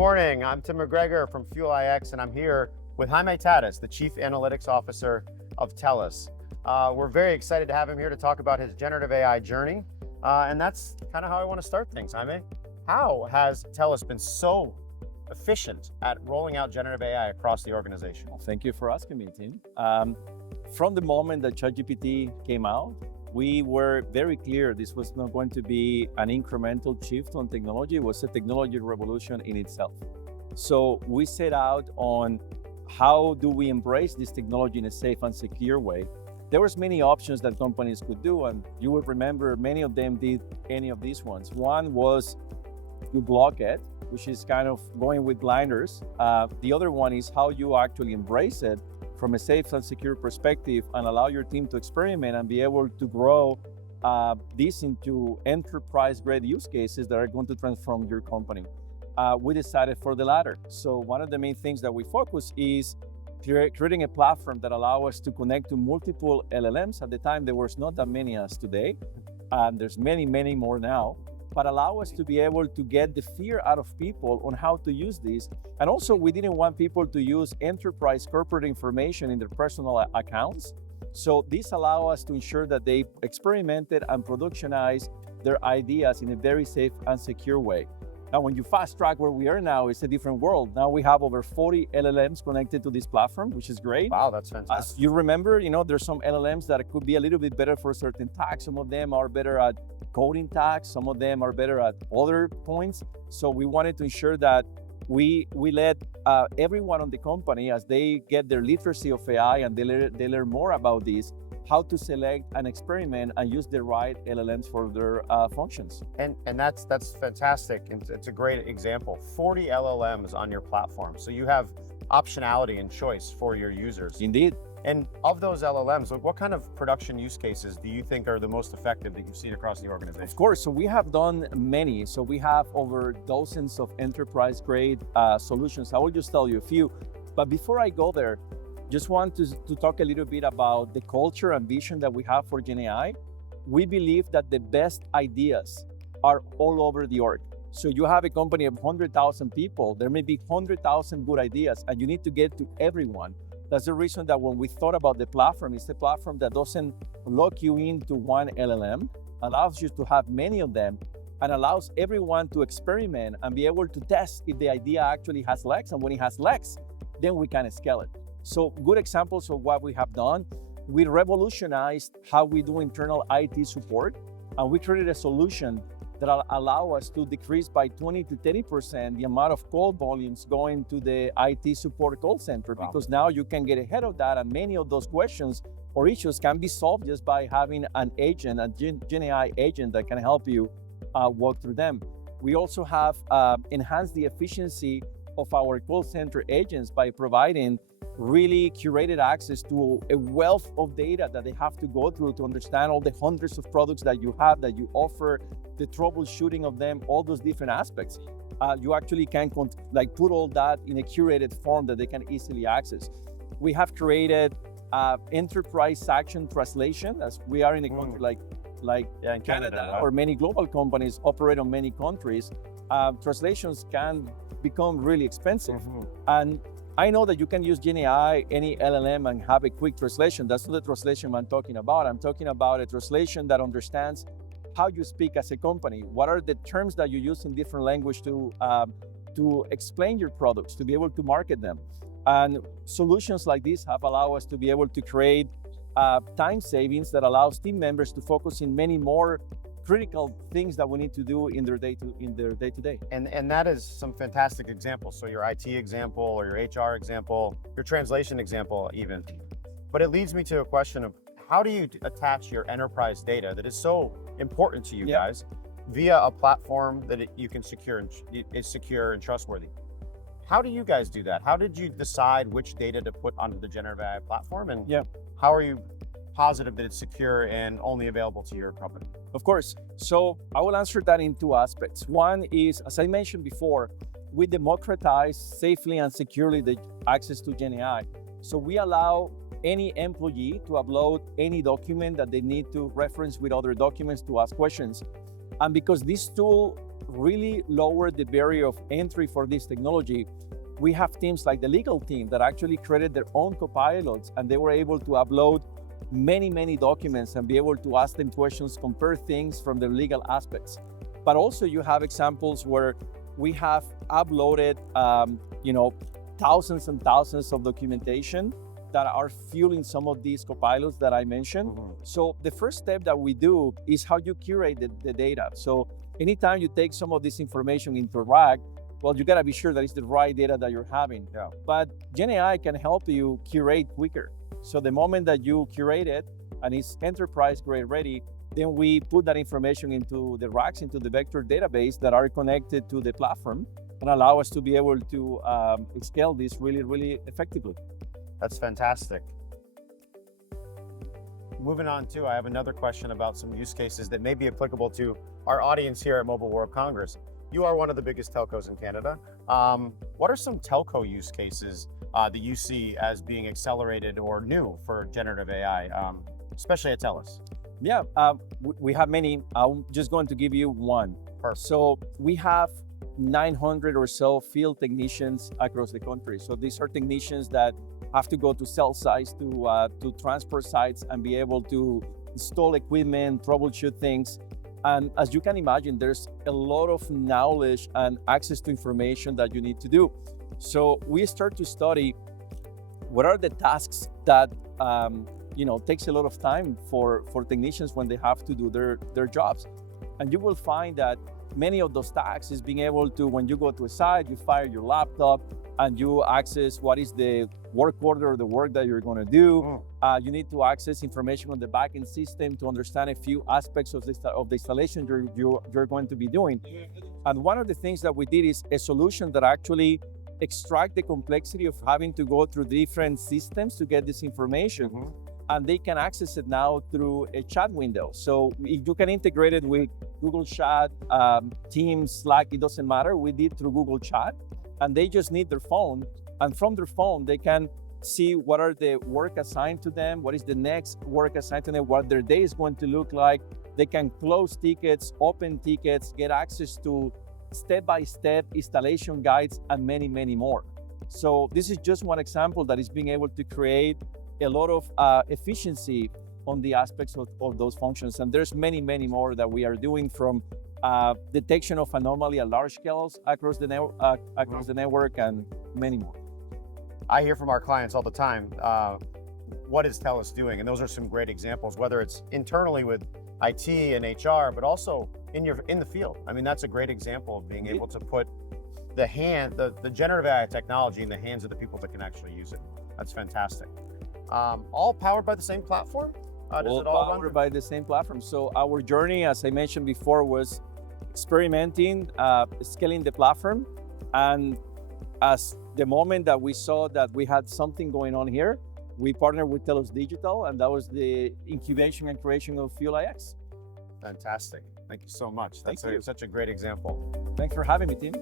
morning. I'm Tim MacGregor from Fuel iX, and I'm here with Jaime Tatis, the Chief Analytics Officer of TELUS. We're very excited to have him here to talk about his generative AI journey, and that's kind of how I want to start things. Jaime, how has TELUS been so efficient at rolling out generative AI across the organization? Well, thank you for asking me, Tim. From the moment that ChatGPT came out, we were very clear this was not going to be an incremental shift on technology, it was a technology revolution in itself. So we set out on how do we embrace this technology in a safe and secure way. There was many options that companies could do, and you will remember many of them did any of these ones. One was you block it, which is kind of going with blinders. The other one is how you actually embrace it from a safe and secure perspective and allow your team to experiment and be able to grow this into enterprise-grade use cases that are going to transform your company. We decided for the latter. So one of the main things that we focus is creating a platform that allows us to connect to multiple LLMs. At the time, there was not that many as today. There's many, many more now, but allow us to be able to get the fear out of people on how to use this. And also, we didn't want people to use enterprise corporate information in their personal accounts. So this allows us to ensure that they experimented and productionized their ideas in a very safe and secure way. Now, when you fast track where we are now, it's a different world. Now we have over 40 LLMs connected to this platform, which is great. Wow, that's fantastic. As you remember, there's some LLMs that could be a little bit better for certain tasks. Some of them are better at coding tasks. Some of them are better at other points. So we wanted to ensure that we let everyone on the company, as they get their literacy of AI and they learn more about this, how to select and experiment and use the right LLMs for their functions. And that's fantastic. It's a great example. 40 LLMs on your platform. So you have optionality and choice for your users. Indeed. And of those LLMs, what kind of production use cases do you think are the most effective that you've seen across the organization? Of course, so we have done many. So we have over dozens of enterprise-grade solutions. I will just tell you a few. But before I go there, just want to talk a little bit about the culture and vision that we have for GenAI. We believe that the best ideas are all over the org. So you have a company of 100,000 people, there may be 100,000 good ideas, and you need to get to everyone. That's the reason that when we thought about the platform, it's a platform that doesn't lock you into one LLM, allows you to have many of them, and allows everyone to experiment and be able to test if the idea actually has legs. And when it has legs, then we can scale it. So good examples of what we have done. We revolutionized how we do internal IT support, and we created a solution that allow us to decrease by 20 to 30% the amount of call volumes going to the IT support call center. Wow. Because now you can get ahead of that, and many of those questions or issues can be solved just by having an agent, a GenAI agent that can help you walk through them. We also have enhanced the efficiency of our call center agents by providing really curated access to a wealth of data that they have to go through to understand all the hundreds of products that you have, that you offer, the troubleshooting of them, all those different aspects. You actually can put all that in a curated form that they can easily access. We have created enterprise action translation, as we are in a country like in Canada, right? Or many global companies operate on many countries. Translations can become really expensive. And I know that you can use GenAI, any LLM, and have a quick translation. That's not the translation I'm talking about. I'm talking about a translation that understands how you speak as a company. What are the terms that you use in different language to explain your products, to be able to market them? And solutions like this have allowed us to be able to create time savings that allows team members to focus in many more critical things that we need to do in their day-to-day. And that is some fantastic examples. So your IT example, or your HR example, your translation example even. But it leads me to a question of how do you attach your enterprise data that is so important to you guys via a platform that you can is secure and trustworthy? How do you guys do that? How did you decide which data to put onto the generative AI platform? And how are you positive that it's secure and only available to your company? Of course. So I will answer that in two aspects. One is, as I mentioned before, we democratize safely and securely the access to GenAI. So we allow any employee to upload any document that they need to reference with other documents to ask questions. And because this tool really lowered the barrier of entry for this technology. We have teams like the legal team that actually created their own copilots, and they were able to upload many documents and be able to ask them questions, compare things from the legal aspects. But also you have examples where we have uploaded, thousands and thousands of documentation that are fueling some of these copilots that I mentioned. So the first step that we do is how you curate the data. So anytime you take some of this information into RAG, well, you gotta be sure that it's the right data that you're having. Yeah. But Gen AI can help you curate quicker. So the moment that you curate it and it's enterprise grade ready, then we put that information into the RAGs, into the vector database that are connected to the platform and allow us to be able to scale this really effectively. That's fantastic. Moving on to, I have another question about some use cases that may be applicable to our audience here at Mobile World Congress. You are one of the biggest telcos in Canada. What are some telco use cases that you see as being accelerated or new for generative AI, especially at TELUS? Yeah, we have many. I'm just going to give you one. Perfect. So we have 900 or so field technicians across the country. So these are technicians that have to go to cell sites, to transport sites, and be able to install equipment, troubleshoot things. And as you can imagine, there's a lot of knowledge and access to information that you need to do. So we start to study what are the tasks that takes a lot of time for technicians when they have to do their jobs. And you will find that many of those tasks is being able to, when you go to a site, you fire your laptop and you access what is the work order, the work that you're going to do. You need to access information on the backend system to understand a few aspects of the installation you're going to be doing. And one of the things that we did is a solution that actually extract the complexity of having to go through different systems to get this information. And they can access it now through a chat window. So you can integrate it with Google Chat, Teams, Slack, it doesn't matter. We did through Google Chat, and they just need their phone. And from their phone, they can see what are the work assigned to them, what is the next work assigned to them, what their day is going to look like. They can close tickets, open tickets, get access to step-by-step installation guides, and many more. So this is just one example that is being able to create a lot of efficiency on the aspects of those functions. And there's many more that we are doing, from detection of anomaly at large scales across the network, and many more. I hear from our clients all the time, what is TELUS doing? And those are some great examples, whether it's internally with IT and HR, but also in the field. I mean, that's a great example of being able to put the generative AI technology in the hands of the people that can actually use it. That's fantastic. All powered by the same platform? All powered by the same platform. So our journey, as I mentioned before, was experimenting, scaling the platform. And as the moment that we saw that we had something going on here, we partnered with TELUS Digital, and that was the incubation and creation of Fuel iX. Fantastic. Thank you so much. That's such a great example. Thanks for having me, Tim.